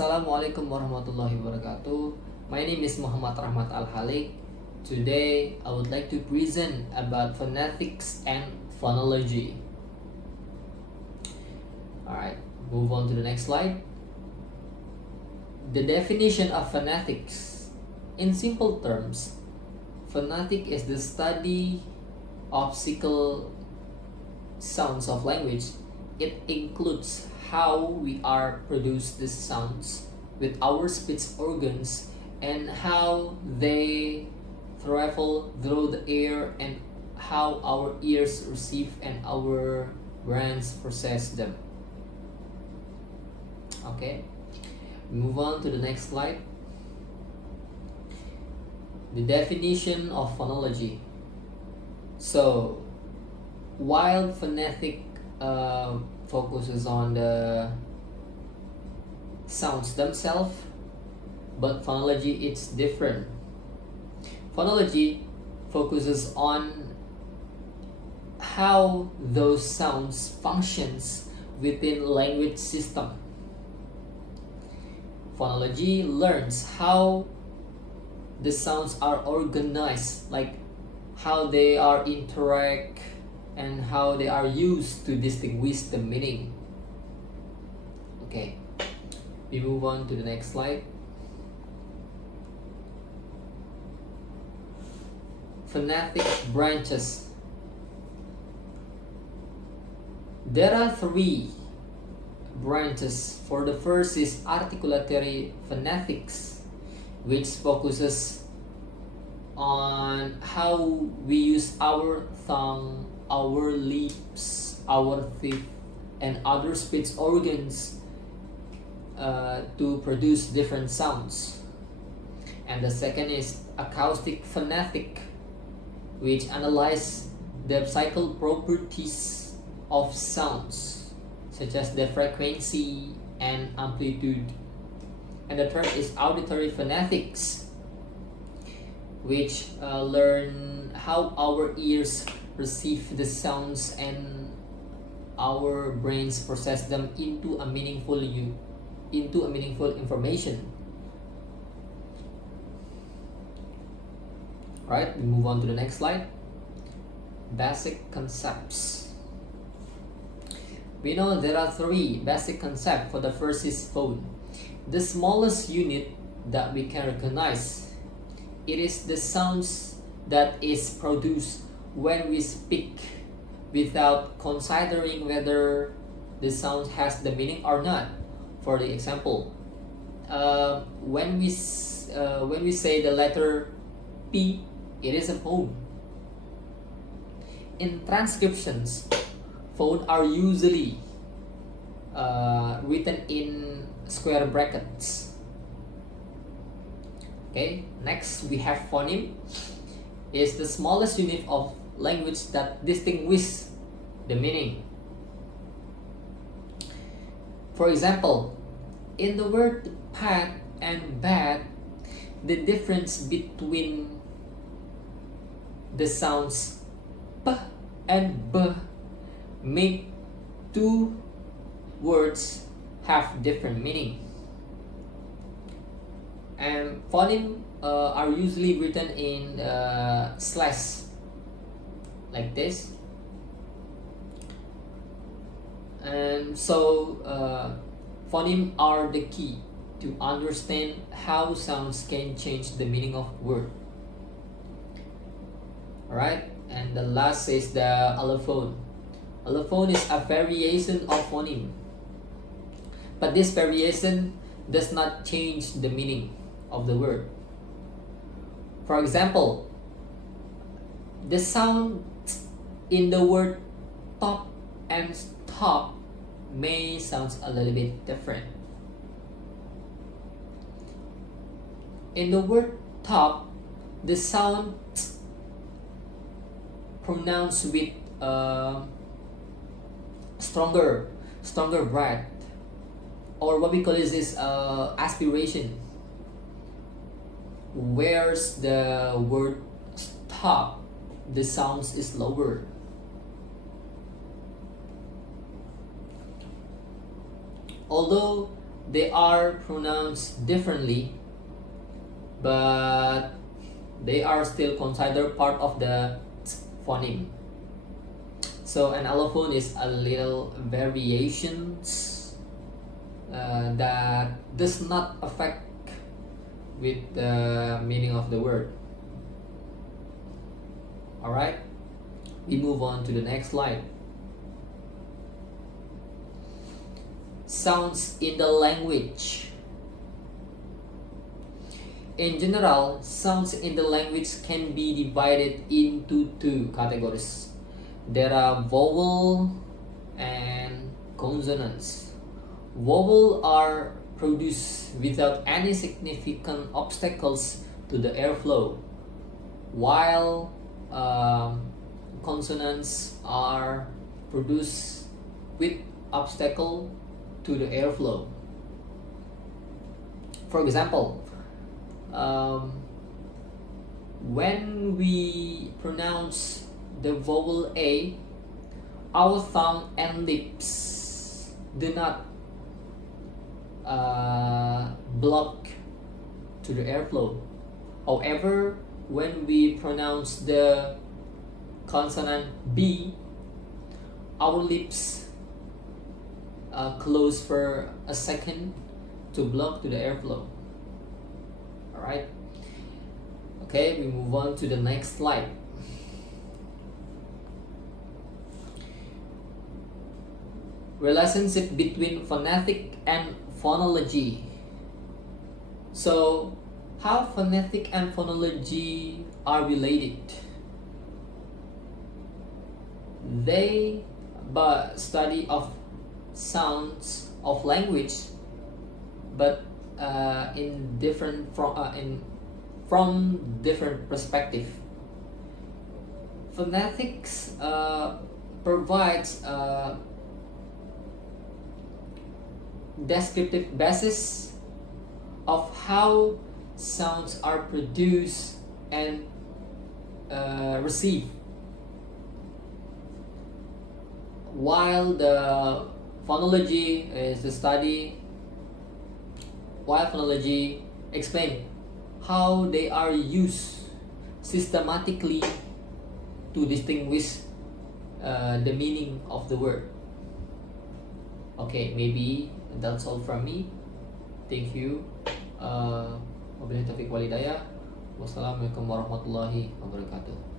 Assalamualaikum warahmatullahi wabarakatuh. My name is Muhammad Rahmat Al-Halik. Today, I would like to present about phonetics and phonology. Alright, move on to the next slide. The definition of phonetics. In simple terms, phonetic is the study of cyclical sounds of language. It includes how we are produce these sounds with our speech organs and how they travel through the air and how our ears receive and our brains process them. Okay, move on to the next slide. The definition of phonology. So while phonetic focuses on the sounds themselves, but phonology it's different. Phonology focuses on how those sounds functions within language system. Phonology learns how the sounds are organized, like how they are interact and how they are used to distinguish the meaning. Okay, we move on to the next slide. Phonetic branches. There are three branches. For the first is articulatory phonetics, which focuses on how we use our tongue, our lips, our teeth, and other speech organs to produce different sounds. And the second is acoustic phonetic, which analyze the psychical properties of sounds, such as the frequency and amplitude. And the third is auditory phonetics, which learn how our ears receive the sounds and our brains process them into a meaningful information. Right, we move on to the next slide. Basic concepts. We know there are three basic concepts. For the first is phone, the smallest unit that we can recognize. It is the sounds that is produced when we speak without considering whether the sound has the meaning or not. For the example, when we say the letter P, it is a phone. In transcriptions, phone are usually written in square brackets. Okay, next we have phoneme. Is the smallest unit of language that distinguishes the meaning. For example, in the word pat and bad, the difference between the sounds p and b make two words have different meaning. And phoneme are usually written in slash, like this. And so phoneme are the key to understand how sounds can change the meaning of word. Alright, and the last is the allophone. Allophone is a variation of phoneme, but this variation does not change the meaning of the word. For example, the sound in the word top and stop may sound a little bit different. In the word top, the sound pronounced with stronger breath, or what we call is aspiration. Whereas the word stop, the sound is lower. Although they are pronounced differently, but they are still considered part of the phoneme. So an allophone is a little variations that does not affect with the meaning of the word. Alright, we move on to the next slide. Sounds in the language. In general, sounds in the language can be divided into two categories. There are vowel and consonants. Vowel are produced without any significant obstacles to the airflow, while consonants are produced with obstacle to the airflow. For example, when we pronounce the vowel A, our tongue and lips do not block to the airflow. However, when we pronounce the consonant B, our lips close for a second to block to the airflow. Alright. Okay, we move on to the next slide. Relationship between phonetic and phonology. So, how phonetic and phonology are related? They study of sounds of language, but in different from different perspective. Phonetics provides descriptive basis of how sounds are produced and received, while the phonology is the study while phonology explain how they are used systematically to distinguish the meaning of the word. Okay, maybe that's all from me. Thank you. Wabillahi taufiq walhidayah. Wassalamualaikum warahmatullahi wabarakatuh.